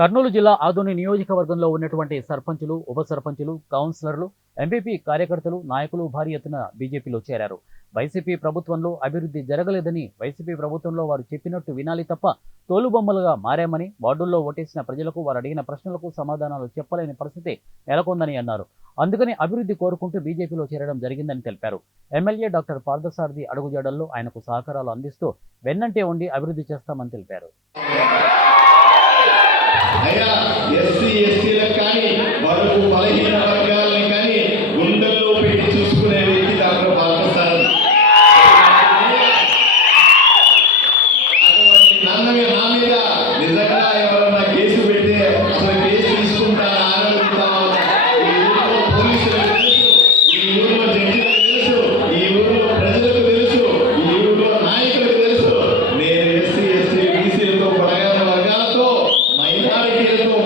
కర్నూలు జిల్లా ఆదోని నియోజకవర్గంలో ఉన్నటువంటి సర్పంచులు, ఉప సర్పంచులు, కౌన్సిలర్లు, ఎంపీపీ కార్యకర్తలు, నాయకులు భారీ ఎత్తున బీజేపీలో చేరారు. వైసీపీ ప్రభుత్వంలో అభివృద్ధి జరగలేదని, వైసీపీ ప్రభుత్వంలో వారు చెప్పినట్టు వినాలి తప్ప తోలుబొమ్మలుగా మారామని, వార్డుల్లో ఓటేసిన ప్రజలకు వారు అడిగిన ప్రశ్నలకు సమాధానాలు చెప్పలేని పరిస్థితి నెలకొందని అన్నారు. అందుకని అభివృద్ధి కోరుకుంటూ బీజేపీలో చేరడం జరిగిందని తెలిపారు. ఎమ్మెల్యే డాక్టర్ పార్థసారథి అడుగుజాడల్లో ఆయనకు సహకారాలు అందిస్తూ వెన్నంటే ఉండి అభివృద్ధి చేస్తామని తెలిపారు. అయినా ఎస్సీ ఎస్టీలకు కానీ బడుగు బలహీన వర్గాలని కానీ గుండెల్లో పెట్టి చూసుకునే వ్యక్తి డాక్టర్ పార్థసారథి. అటువంటి నా మీద నిజంగా ఎవరన్నా కేసు పెడితే అసలు కేసు తీసుకుంటారా ఆలోచిస్తాం. ఈ ఊరిలో పోలీసులకు తెలుసు, ఈ ఊరిలో జడ్జిలకు తెలుసు, ఈ ఊరిలో ప్రజలకు తెలుసు, ఈ ఊరిలో నాయకులకు తెలుసు. నేను ఎస్సీ ఎస్టీ బీసీలతో పడగల వర్గాలతో మైనారిటీలతో